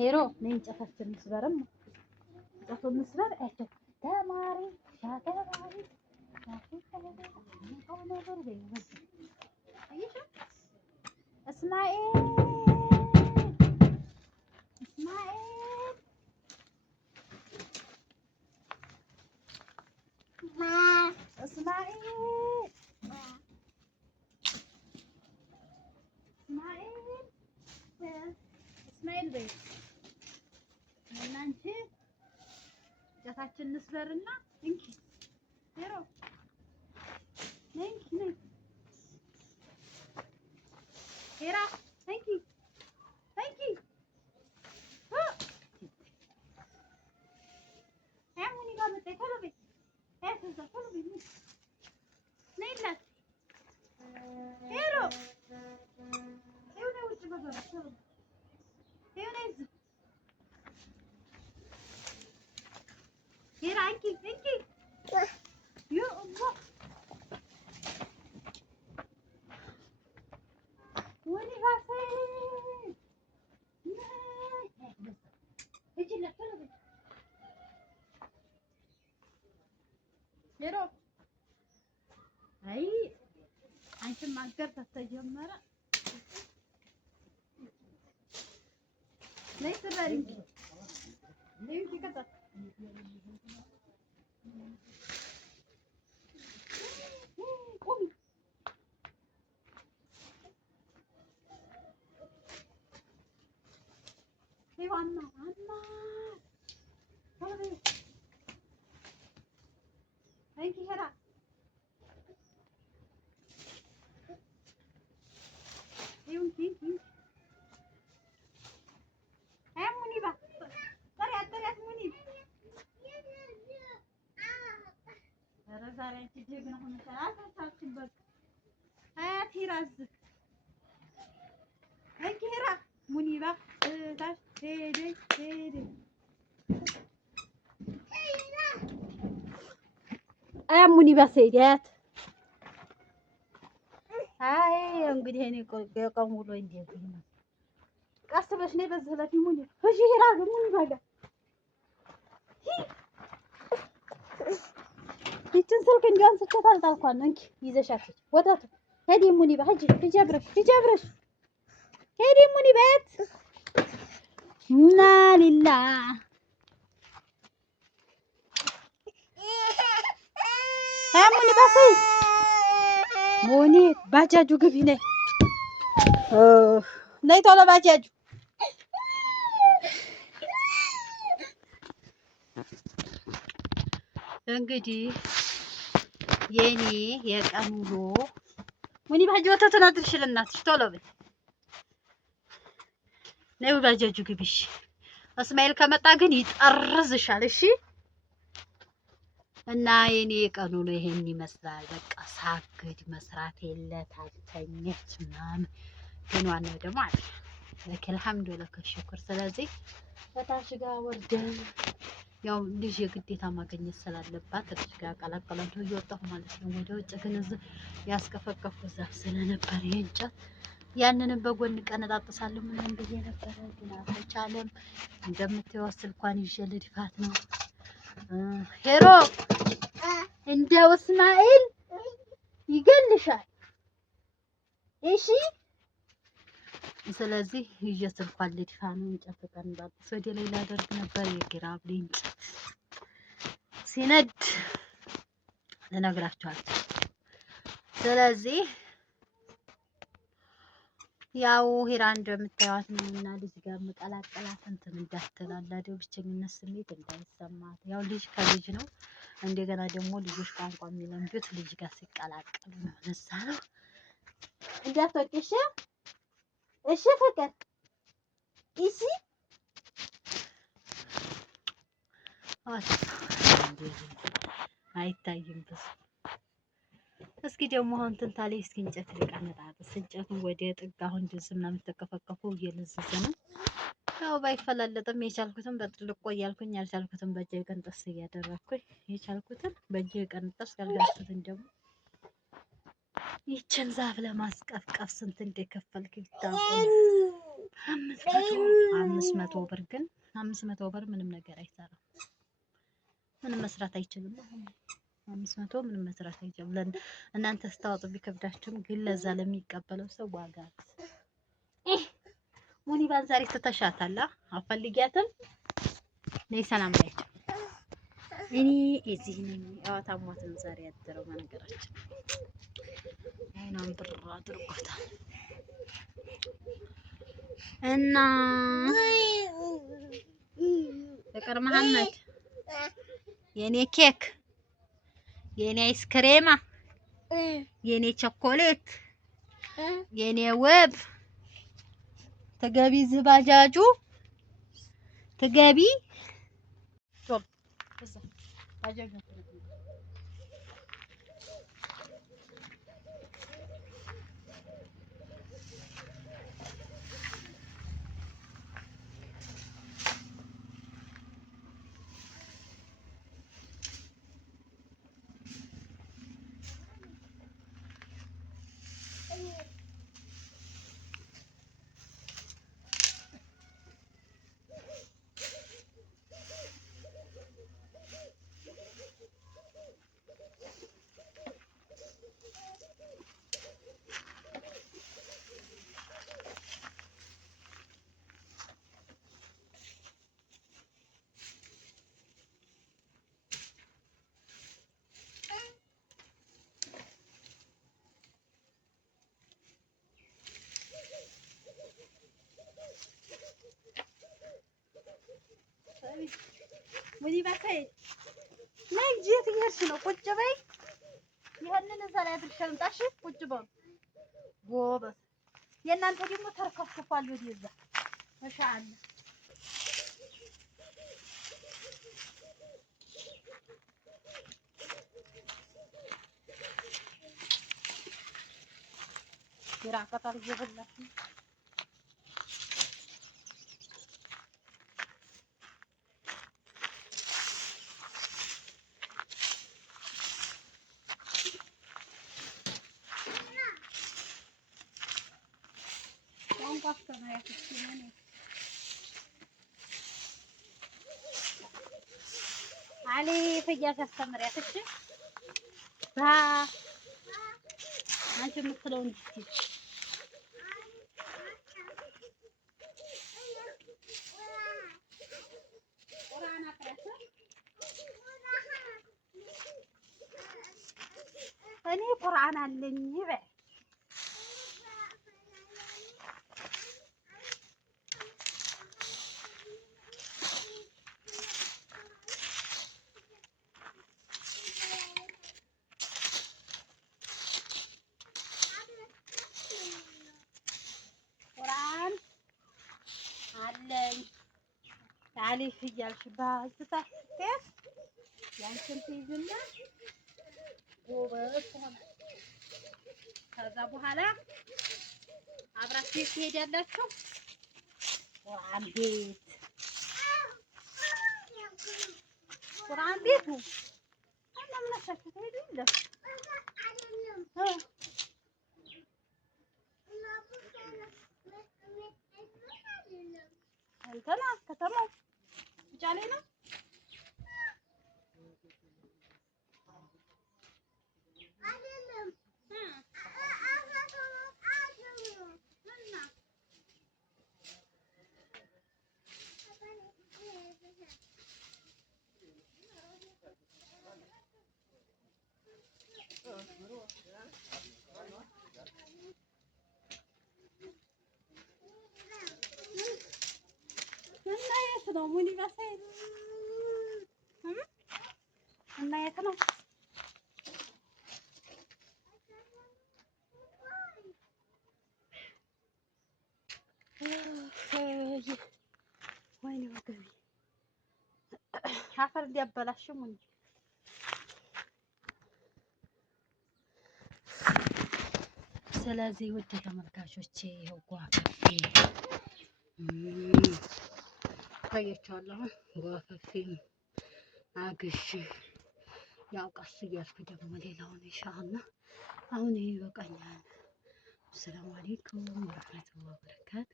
ሄሮ ነኝ ጨፋችን መስበርም ጨፋ መስበር አይቶ ተማሪ ሻተማሪ እስማኤል እስማኤል በይ እናንቺ ጨፋችን እንስበርና እንኪ ሄሮ እንኪ ነይ ሄራ እንኪ እንኪ አሙኒ ጋር መጣይ ቶሎ በይ አይተዛ ቶሎ በይ ነይላት ሄሮ ይኸው ውጭ በገባ ቶሎ ይኸው ነይ እዚህ ሄራ እንኪ እንኪ يابا ولي غاسل اجي لك طلبي يرو اي انت ما قدرت تجمره ليس بارد ليه كده عمّا طلبي هيجي هنا يمكن يا منيبة طريقة منيب أنا زارين تجيبنا هنا ثلاثة ساعات بس هات هراز هيجي هنا منيبة تاش هيدي منيبة سيدات هاي እንግዲህ እኔ ቆቀም ሙሉ እንዴት ነው ቀስ ብለሽ ነይ በዚህ ላይ ሙኒ እሺ ሄራግ ሙኒ ባጋ ይችን ስልክ እንዲያን ስጨታል ታልኳን እንኪ ይዘሻት ወጣቱ ሄዲ ሙኒ ባጂ ሂጃብረሽ ሄዲ ሙኒ በት ና ሊላ ሙኒ ባሰይ ሙኒ ባጃጁ ግቢ ነይ ነይ ቶሎ ባጃጁ እንግዲህ የኔ የቀን ውሎ ሙኒ ባጃጁ ወተቱን አድርሽል እናትሽ ቶሎ በይ ነይ ባጃጁ ግቢሽ እስማኤል ከመጣ ግን ይጠርዝሻል እሺ እና የኔ የቀን ውሎ ይሄን ይመስላል በቃ ሳግድ መስራት የለ ታልተኛች ምናምን ግን ዋናው ደግሞ አለ ለከልሐምዱሊላህ ከሽኩር ስለዚህ በታች ጋር ወርደን ያው ልጅ የግዴታ ማግኘት ስላለባት ልጅ ጋር ቀላቀላቱ እየወጣሁ ማለት ነው ወደ ውጭ ግን እዚህ ያስከፈከፉ ዛፍ ስለነበር የእንጨት ያንንም በጎን ቀነጣጥሳለሁ ምን ብዬ ነበር ግን አልተቻለም እንደምትይው ስልኳን ይዤ ልድፋት ነው ሄሮ እንደው እስማኤል ይገልሻል እሺ ስለዚህ ይዤ ስልኳን ልድፋ ነው እንጨት ቀነጣጥስ ወደ ላይ ላደርግ ነበር የግራብ ልንጭ ሲነድ ልነግራችኋለሁ ስለዚህ ያው ሄራ እንደምታዩት ነውና ልጅ ጋር መቀላቀላት እንትን እንዳትላላደው ብቸኝነት ስሜት እንዳይሰማት ያው ልጅ ከልጅ ነው እንደገና ደግሞ ልጆች ቋንቋ የሚለምዱት ልጅ ጋር ሲቀላቀሉ ነው ለዛ ነው እንዳትወጪሽ እሺ ፍቅር እሺ አይታይም ብዙ እስኪ ደግሞ አሁን ትንታሌ እስኪ እንጨት ልቀነጣጥስ እንጨቱን ወደ ጥግ አሁን እንደዚህ ምናምን ተከፈከፈው እየለዘዘ ነው ያው ባይፈላለጥም የቻልኩትን በጥልቆ እያልኩኝ ያልቻልኩትን በእጄ ቀንጠስ እያደረኩኝ የቻልኩትን በእጄ ቀንጠስ ያልቻልኩትን ደግሞ ይችን ዛፍ ለማስቀፍቀፍ ስንት እንደከፈልክ ይታወቁ። 500 ብር ግን 500 ብር ምንም ነገር አይሰራም። ምንም መስራት አይችልም። 500 ምንም መስራት አይችልም። እናንተ ስታወጡ ቢከብዳችሁም ግን ለዛ ለሚቀበለው ሰው ዋጋ ሙኒባን ዛሬ ተተሻታላ አፈልጊያትም ነይ ሰላም ላይ እኔ እዚህ ነኝ። ታሟትም ዛሬ ያደረው በነገራችን አይኗን ብር አድርጓታል እና ፍቅር መሐመድ የኔ ኬክ የኔ አይስክሬማ የኔ ቸኮሌት የኔ ውብ ተገቢ ዝባጃጁ ተገቢ ቶብ እዛ አጀጋ ሙኒባ ከይ ነይ ጂት እየሄድሽ ነው። ቁጭ በይ። ይሄንን እዛ ላይ አድርሻ ልምጣሽ። ቁጭ በሉ ጎበዝ። የእናንተ ደግሞ ተርከፍክፏል። ወዲዛ ማሻአላ ይራቀታል ይበላሽ አሊ ፍያሽ አስተምሪያት። እሺ አንቺ የምትለው እንጂ ቁርአን አቅራሽ እኔ ቁርአን አለኝ በይ አሊፍ እያልሽ ባዝታሽ ስትያዝ ያንቺን ትይዝና ጎበዝ ሆነ። ከዛ በኋላ አብራችሁ ትሄዳላችሁ ቁርአን ቤት። ቁርአን ቤቱ እና ምን አሳችሁ ትሄዱ እንደ እንትና ከተማው ጃሌ ነው። ነው ሙኒባ ሳይል እና የት ነው ወይኔ ወገቤ አፈር እንዲያበላሽም እንጂ ስለዚህ ውድ ተመልካቾቼ ይኸው ጓፈፌ ታያችኋለሁ። ጓፈፌ አግሽ ያው ቀስ እያልኩ ደግሞ ሌላውን ኢንሻአላህ አሁን ይሄ ይበቃኛል። አሰላሙ አለይኩም ወራህመቱላሂ ወበረካቱ።